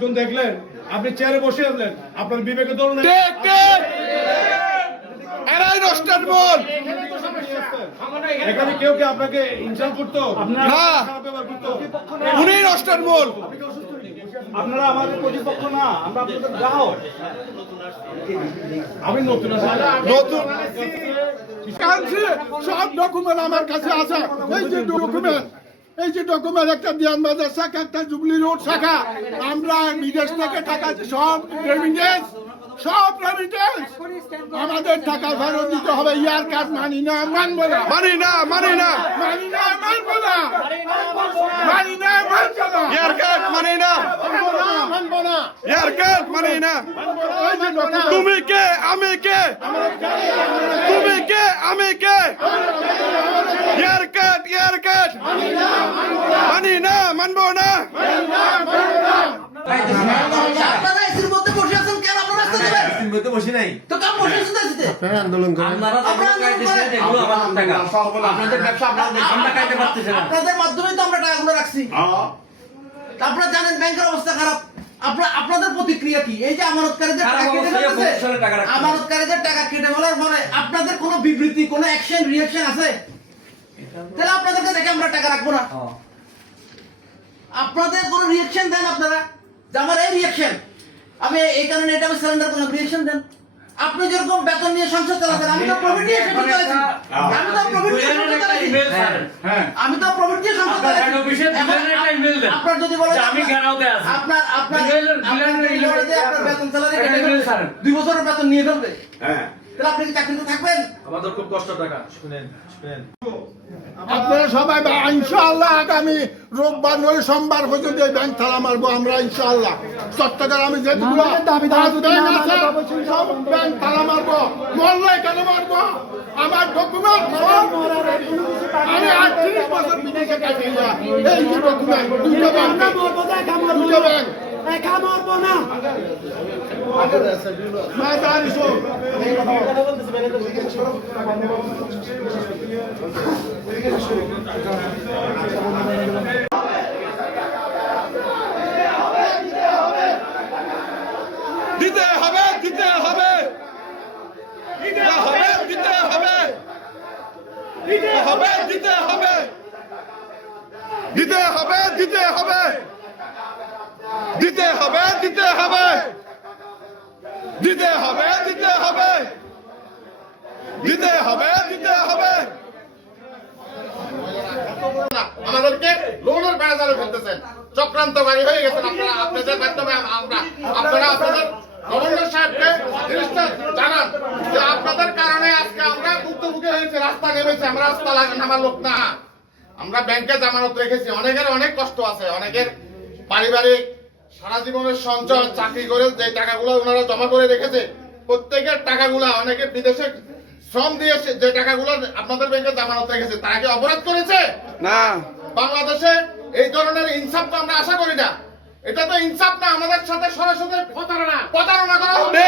দেখলেন আপনি চেয়ারে বসে আছেন, আপনার বিবেকে ধরুন এরাই নষ্টের মূল। এখানে কেউ কি আপনাকে ইনসাল্ট করতো না, উনি নষ্টের মূল। আপনারা আমাদের প্রতিপক্ষ না, আমরা আপনাদের গ্রাহক। আমি নতুন সব ডকুমেন্ট আমার কাছে আছে। এই যে ডকুমেন্ট একটা দিয়ানবাজার শাখা, একটা জুবলি রোড শাখা, আমরা বিদেশ থেকে টাকা সব রেমিটেন্স আমাদের টাকা ফেরত দিতে হবে। ইয়ার কাজ মানি না, মানবো না, মানি না, মানবো না, ইয়ার কাজ মানি না, মানবো না, ইয়ার কাজ মানি না। তুমি কে, আমি কে, তুমি কে, আমি কে, ইয়ার কাজ মানি না, মানবো না। আপনারা এসির মধ্যে বসে আছেন কেন? আপনারা রাস্তা দেবেন? এসির মধ্যে বসে নাই তো কাম বসে আছেন এসিতে? আপনারা আন্দোলন করেন। আপনাদের ব্যবসা আমরা কাটতে পারতেছি না। আপনাদের মাধ্যমেই তো আমরা টাকাগুলো রাখছি। আপনারা জানেন ব্যাংকের অবস্থা খারাপ। আপনাদের প্রতিক্রিয়া কি? এই যে আমানতকারীদের টাকা কেটে ফেলতেছে, আমানতকারীদের টাকা কেটে ফেলার পরে আপনাদের কোনো বিবৃতি, কোনো অ্যাকশন, রিঅ্যাকশন আছে? তাহলে আপনাদেরকে দেখে আমরা টাকা রাখবো না। আপনাদের কোনো রিঅ্যাকশন দেন আপনারা, যে আমার এই রিঅ্যাকশন, আমি এই কারণে এটা আমি সারেন্ডার করলাম, রিঅ্যাকশন দেন। আপনি যেরকম বেতন নিয়ে সংসার চালাতেন, আমি তো প্রফিট নিয়ে সংসার চালাচ্ছি, আমি তো প্রফিট নিয়ে সংসার চালাচ্ছি। আপনার যদি বলেন আপনার বেতন স্যালারি 2 বছরের বেতন নিয়ে ফেলবে, তাহলে আপনি কি চাকরিতে থাকবেন? আমাদের খুব কষ্ট টাকা। শুনেন আপনারা সবাই ইনশাআল্লাহ আগামী রোববার নয় সোমবার পর্যন্ত এই ব্যাংক তালা মারবো আমরা ইনশাআল্লাহ। চট্টগ্রামে যেগুলো ব্যাংক আছে সব ব্যাংক তালা মারবো। মহল্লায় কেন মারবো? আমার ডকুমেন্ট আমি 38 বছর বিদেশে কাটিয়ে এই যে ডকুমেন্ট দুটো ব্যাংক একা মারবো না। দিতে হবে, দিতে হবে, দিতে হবে, দিতে হবে, দিতে হবে, দিতে হবে, দিতে হবে, দিতে হবে, দিতে হবে, দিতে হবে, দিতে হবে, দিতে হবে, দিতে হবে, দিতে হবে। আমাদেরকে লোনের বাজারে ফেলতেছেন, চক্রান্তকারী হয়ে গেছেন আপনারা। আপনাদের মাধ্যমে আপনারা আপনাদের গভর্নর সাহেবকে জিনিসটা জানান যে আপনাদের কারণে আজকে আমরা ভুক্তভোগী হয়েছি, রাস্তা নেমেছি। আমরা রাস্তা নামার লোক না, আমরা ব্যাংকে জামানত রেখেছি। অনেকের অনেক কষ্ট আছে, অনেকের পারিবারিক সারা জীবনের সঞ্চয়, চাকরি করে যে টাকাগুলো ওনারা জমা করে রেখেছে, প্রত্যেকের টাকাগুলা, অনেকে বিদেশে শ্রম দিয়ে যে টাকাগুলো আপনাদের ব্যাংকে জামানত রেখেছে, তারা কি অপরাধ করেছে? না। বাংলাদেশে এই ধরনের ইনসাফ তো আমরা আশা করি না। এটা তো ইনসাফ না, আমাদের সাথে সরাসরি প্রতারণা করা হচ্ছে।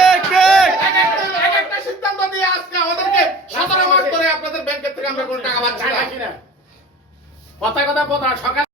এক একটা সিদ্ধান্ত দিয়ে আজকে আমাদেরকে 17 মাস ধরে আপনাদের ব্যাংকের থেকে আমরা কোনো টাকা পাচ্ছি না। কথা সকাল